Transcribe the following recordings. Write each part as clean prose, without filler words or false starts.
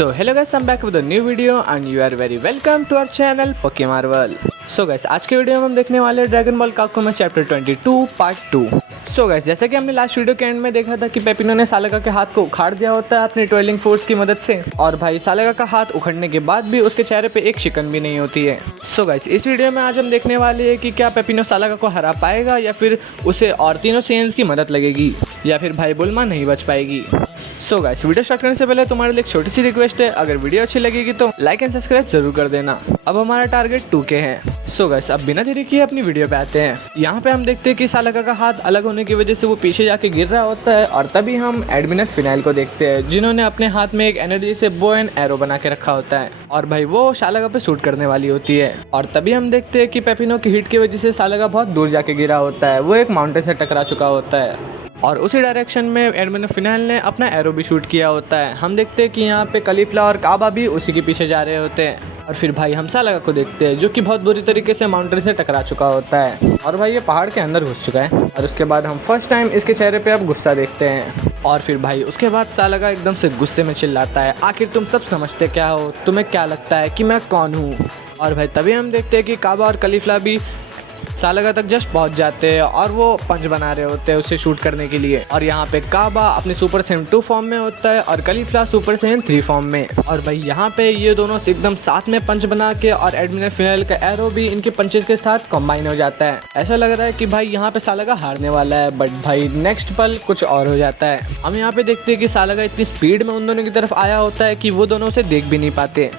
So hello guys, I'm back with a new video and you are very welcome to our channel Pokemarvel। So guys, आज के video में हम देखने वाले Dragon Ball काकुमा chapter 22 part 2। So guys, जैसा कि हमने लास्ट वीडियो के एंड में देखा था कि पेपिनो ने सालगा के हाथ को उखाड़ दिया होता है अपनी ट्वेलिंग फोर्स की मदद से, और भाई सालगा का हाथ उखड़ने के बाद भी उसके चेहरे पे एक शिकन भी नहीं होती है। So guys, इस वीडियो में आज हम देखने वाले हैं कि क्या पेपिनो सालगा को हरा पाएगा या फिर उसे और तीनों सेंस की मदद लगेगी या फिर भाई बुल्मा नहीं बच पाएगी। सो गाइस, वीडियो स्टार्ट करने से पहले तुम्हारे लिए एक छोटी सी रिक्वेस्ट है, अगर वीडियो अच्छी लगेगी तो लाइक एंड सब्सक्राइब जरूर कर देना। अब हमारा टारगेट 2K है। सो गाइस, अब बिना देरी किए अपनी वीडियो पे आते हैं। यहाँ पे हम देखते हैं कि सालगा का हाथ अलग होने की वजह से वो पीछे जाके गिर रहा होता है, और तभी हम एडमिनल फिनाइल को देखते हैं जिन्होंने अपने हाथ में एक एनर्जी से बो एंड एरो बना के रखा होता है, और भाई वो सालगा पे शूट करने वाली होती है। और तभी हम देखते हैं कि पेपिनो की हिट की वजह से सालगा बहुत दूर जाके गिरा होता है, वो एक माउंटेन से टकरा चुका होता है, और उसी डायरेक्शन में एडमिनल फिनाइल ने अपना एरो भी शूट किया होता है। हम देखते हैं कि यहाँ पे कलीफला और काबा भी उसी के पीछे जा रहे होते हैं, और फिर भाई हम सालगा को देखते हैं जो कि बहुत बुरी तरीके से माउंटेन से टकरा चुका होता है, और भाई ये पहाड़ के अंदर घुस चुका है। और उसके बाद हम फर्स्ट टाइम इसके चेहरे पे अब गुस्सा देखते हैं, और फिर भाई उसके बाद सालगा एकदम से गुस्से में चिल्लाता है, आखिर तुम सब समझते क्या हो, तुम्हें क्या लगता है कि मैं कौन हूँ। और भाई तभी हम देखते हैं कि काबा और कलीफला भी सालगा तक जस्ट पहुंच जाते हैं और वो पंच बना रहे होते हैं उसे शूट करने के लिए। और यहाँ पे काबा अपने सुपर सैयन 2 फॉर्म में होता है और कलीफला सुपर सैयन 3 फॉर्म में, और भाई यहाँ पे ये दोनों एकदम साथ में पंच बना के, और एडमिनल फिनाइल का एरो भी इनके पंचेस के साथ कंबाइन हो जाता है। ऐसा लग रहा है कि भाई यहाँ पे सालगा हारने वाला है, बट भाई नेक्स्ट पल कुछ और हो जाता है। हम यहाँ पे देखते हैं कि सालगा इतनी स्पीड में उन दोनों की तरफ आया होता है कि वो दोनों उसे देख भी नहीं पाते,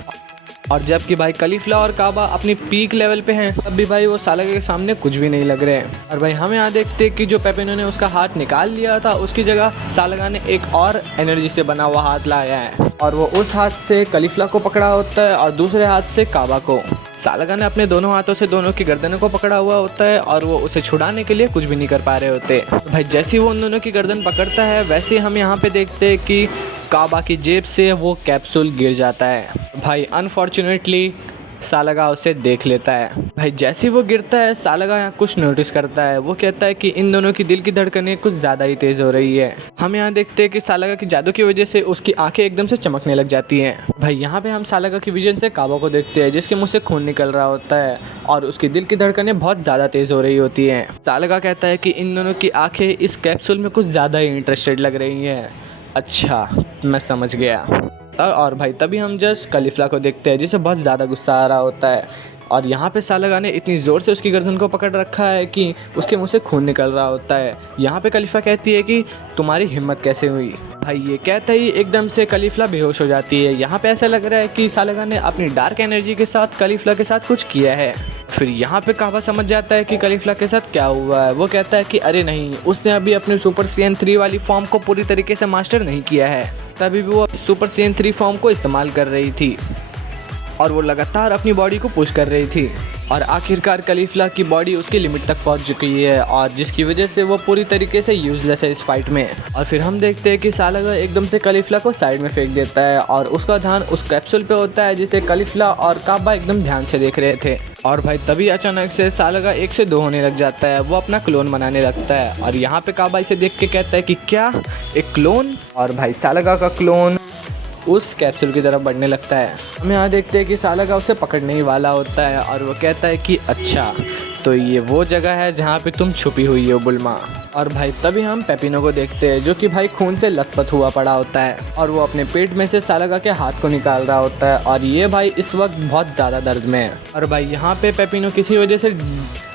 और जबकि भाई कलीफला और काबा अपनी पीक लेवल पे हैं, तब भी भाई वो सालगा के सामने कुछ भी नहीं लग रहे हैं। और भाई हम यहाँ देखते हैं कि जो पेपिनो ने उसका हाथ निकाल लिया था उसकी जगह सालगा ने एक और एनर्जी से बना हुआ हाथ लाया है, और वो उस हाथ से कलीफला को पकड़ा होता है और दूसरे हाथ से काबा को। सालगा ने अपने दोनों हाथों से दोनों की गर्दनों को पकड़ा हुआ होता है, और वो उसे छुड़ाने के लिए कुछ भी नहीं कर पा रहे होते। तो भाई जैसे ही वो उन दोनों की गर्दन पकड़ता है, वैसे हम यहाँ पे देखते हैं कि काबा की जेब से वो कैप्सूल गिर जाता है। भाई अनफॉर्चुनेटली सालगा उसे देख लेता है। भाई जैसे ही वो गिरता है, सालगा यहाँ कुछ नोटिस करता है। वो कहता है कि इन दोनों की दिल की धड़कनें कुछ ज़्यादा ही तेज़ हो रही है। हम यहाँ देखते हैं कि सालगा की जादू की वजह से उसकी आंखें एकदम से चमकने लग जाती हैं। भाई यहाँ पे हम सालगा की विजन से काबा को देखते हैं जिसके मुँह से खून निकल रहा होता है, और उसकी दिल की धड़कनें बहुत ज़्यादा तेज़ हो रही होती हैं। सालगा कहता है कि इन दोनों की आँखें इस कैप्सूल में कुछ ज़्यादा ही इंटरेस्टेड लग रही हैं। अच्छा, मैं समझ गया। और भाई तभी हम जस्ट कलीफला को देखते हैं जिसे बहुत ज़्यादा गुस्सा आ रहा होता है, और यहाँ पे सालगा ने इतनी ज़ोर से उसकी गर्दन को पकड़ रखा है कि उसके मुंह से खून निकल रहा होता है। यहाँ पे कलीफा कहती है कि तुम्हारी हिम्मत कैसे हुई। भाई ये कहते ही एकदम से कलीफला बेहोश हो जाती है। यहाँ पे ऐसा लग रहा है कि सालगा ने अपनी डार्क एनर्जी के साथ कलीफला के साथ कुछ किया है। फिर यहाँ पे काबा समझ जाता है कि कलीफला के साथ क्या हुआ है। वो कहता है कि अरे नहीं, उसने अभी अपने सुपर सैयन 3 वाली फॉर्म को पूरी तरीके से मास्टर नहीं किया है, तभी भी वो सुपर सैयन 3 फॉर्म को इस्तेमाल कर रही थी, और वो लगातार अपनी बॉडी को पुश कर रही थी, और आखिरकार कलीफला की बॉडी उसकी लिमिट तक पहुंच चुकी है, और जिसकी वजह से वो पूरी तरीके से यूजलेस है इस फाइट में। और फिर हम देखते हैं कि सालगा एकदम से कलीफला को साइड में फेंक देता है, और उसका ध्यान उस कैप्सूल पे होता है जिसे कलीफला और काबा एकदम ध्यान से देख रहे थे। और भाई तभी अचानक से सालगा 1 से 2 होने लग जाता है। वो अपना क्लोन बनाने लगता है, और यहाँ पे काबा इसे देख के कहता है कि क्या, एक क्लोन। और भाई सालगा का क्लोन उस कैप्सूल की तरफ बढ़ने लगता है। हम यहाँ देखते हैं कि सालगा उसे पकड़ने ही वाला होता है, और वो कहता है कि अच्छा, तो ये वो जगह है जहाँ पे तुम छुपी हुई हो बुल्मा। और भाई तभी हम पेपिनो को देखते हैं जो कि भाई खून से लथपथ हुआ पड़ा होता है, और वो अपने पेट में से सालगा के हाथ को निकाल रहा होता है, और ये भाई इस वक्त बहुत ज़्यादा दर्द में है। और भाई यहाँ पे पेपिनो किसी वजह से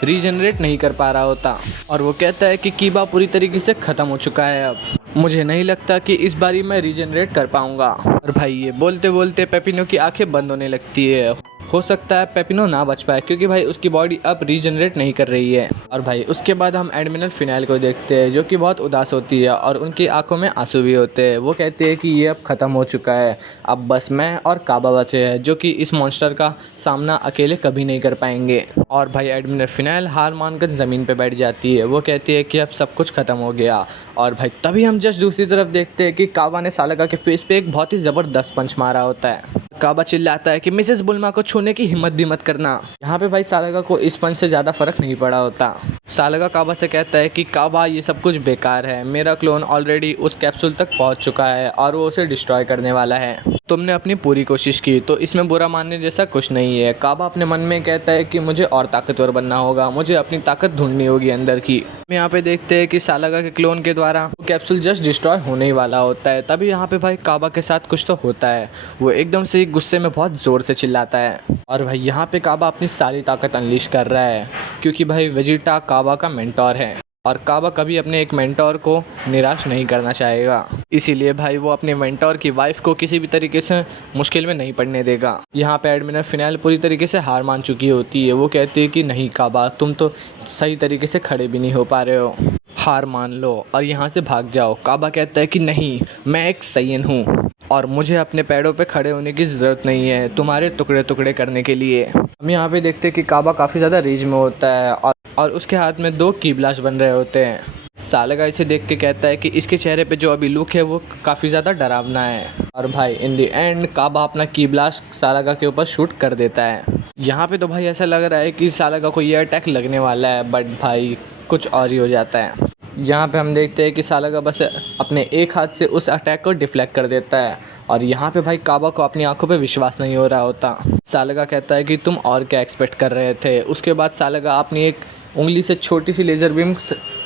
रीजनरेट नहीं कर पा रहा होता, और वो कहता है कि कीबा पूरी तरीके से ख़त्म हो चुका है, अब मुझे नहीं लगता कि इस बारी मैं रीजनरेट कर पाऊँगा। और भाई ये बोलते बोलते पेपिनो की आंखें बंद होने लगती है। हो सकता है पेपिनो ना बच पाए, क्योंकि भाई उसकी बॉडी अब रीजनरेट नहीं कर रही है। और भाई उसके बाद हम एडमिनल फिनाइल को देखते हैं जो कि बहुत उदास होती है, और उनकी आंखों में आंसू भी होते हैं। वो कहते हैं कि ये अब ख़त्म हो चुका है, अब बस मैं और काबा बचे हैं जो कि इस मॉन्स्टर का सामना अकेले कभी नहीं कर पाएंगे। और भाई एडमिनल फिनाइल हार मानकर ज़मीन पे बैठ जाती है। वो कहती है कि अब सब कुछ ख़त्म हो गया। और भाई तभी हम जस्ट दूसरी तरफ देखते हैं कि काबा ने सालगा के फेस पे एक बहुत ही ज़बरदस्त पंच मारा होता है। काबा चिल्लाता है कि मिसेस बुल्मा को छूने की हिम्मत भी मत करना। यहाँ पे भाई सालगा को इस पंच से ज़्यादा फर्क नहीं पड़ा होता। सालगा काबा से कहता है कि काबा ये सब कुछ बेकार है, मेरा क्लोन ऑलरेडी उस कैप्सूल तक पहुँच चुका है और वो उसे डिस्ट्रॉय करने वाला है। तुमने अपनी पूरी कोशिश की, तो इसमें बुरा मानने जैसा कुछ नहीं है। काबा अपने मन में कहता है कि मुझे और ताकतवर बनना होगा, मुझे अपनी ताकत ढूंढनी होगी अंदर की। हम यहाँ पे देखते हैं कि सालागा के क्लोन के द्वारा वो कैप्सूल जस्ट डिस्ट्रॉय होने ही वाला होता है। तभी यहाँ पे भाई काबा के साथ कुछ तो होता है। वो एकदम से गुस्से में बहुत ज़ोर से चिल्लाता है और भाई यहाँ पे काबा अपनी सारी ताकत अनलीश कर रहा है, क्योंकि भाई वेजिटा काबा का मेंटोर है और काबा कभी अपने एक मेंटोर को निराश नहीं करना चाहेगा। इसीलिए भाई वो अपने मेंटोर की वाइफ को किसी भी तरीके से मुश्किल में नहीं पड़ने देगा। यहाँ पे एडमिरल फिनाइल पूरी तरीके से हार मान चुकी होती है। वो कहती है कि नहीं काबा, तुम तो सही तरीके से खड़े भी नहीं हो पा रहे हो, हार मान लो और यहाँ से भाग जाओ। काबा कहता है कि नहीं, मैं एक सैयन हूँ और मुझे अपने पैरों पे खड़े होने की ज़रूरत नहीं है तुम्हारे टुकड़े टुकड़े करने के लिए। हम यहाँ पे देखते हैं कि काबा काफ़ी ज़्यादा रेज में होता है और उसके हाथ में 2 की ब्लास्ट बन रहे होते हैं। सालागा इसे देख के कहता है कि इसके चेहरे पे जो अभी लुक है वो काफ़ी ज़्यादा डरावना है। और भाई इन द एंड काबा अपना की ब्लास्ट सालागा के ऊपर शूट कर देता है। यहाँ पे तो भाई ऐसा लग रहा है कि सालागा को ये अटैक लगने वाला है, बट भाई कुछ और ही हो जाता है। यहाँ पे हम देखते हैं कि सालागा बस अपने एक हाथ से उस अटैक को डिफ्लेक्ट कर देता है और यहाँ पे भाई काबा को अपनी आंखों पे विश्वास नहीं हो रहा होता। सालागा कहता है कि तुम और क्या एक्सपेक्ट कर रहे थे। उसके बाद सालागा अपनी एक उंगली से छोटी सी लेज़र बीम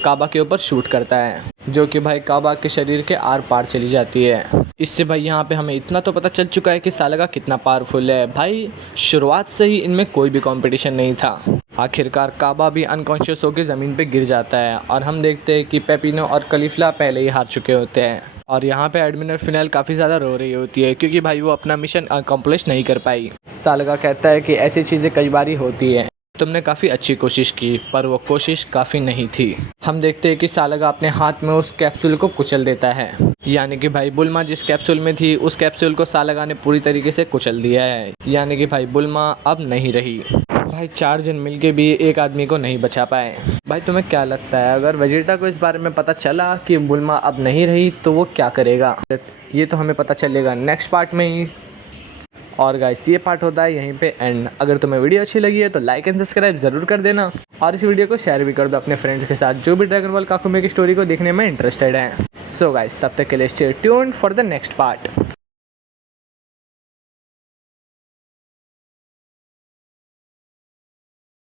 काबा के ऊपर शूट करता है, जो कि भाई काबा के शरीर के आर पार चली जाती है। इससे भाई यहाँ पे हमें इतना तो पता चल चुका है कि सालागा कितना पावरफुल है। भाई शुरुआत से ही इनमें कोई भी कंपटीशन नहीं था। आखिरकार काबा भी अनकॉन्शियस होकर ज़मीन पे गिर जाता है और हम देखते हैं कि पेपिनो और कलीफला पहले ही हार चुके होते हैं। और यहाँ पे एडमिरल फिनाइल काफ़ी ज़्यादा रो रही होती है, क्योंकि भाई वो अपना मिशन अकम्प्लिश नहीं कर पाई। सालागा कहता है कि ऐसी चीज़ें कई बार ही होती हैं, तुमने काफ़ी अच्छी कोशिश की पर वो कोशिश काफ़ी नहीं थी। हम देखते हैं कि सालागा अपने हाथ में उस कैप्सूल को कुचल देता है, यानी कि भाई बुल्मा जिस कैप्सूल में थी उस कैप्सूल को सालागा ने पूरी तरीके से कुचल दिया है। यानी कि भाई बुल्मा अब नहीं रही। भाई 4 जन मिलके भी एक आदमी को नहीं बचा पाए। भाई तुम्हें क्या लगता है, अगर वेजिटा को इस बारे में पता चला कि बुल्मा अब नहीं रही तो वो क्या करेगा? ये तो हमें पता चलेगा नेक्स्ट पार्ट में ही। और गाइस ये पार्ट होता है यहीं पे एंड। अगर तुम्हें वीडियो अच्छी लगी है तो लाइक एंड सब्सक्राइब जरूर कर देना और इस वीडियो को शेयर भी कर दो अपने फ्रेंड्स के साथ जो भी ड्रैगन बॉल काकुमे की स्टोरी को देखने में इंटरेस्टेड है। सो गाइस तब तक के लिए stay tuned for the next part.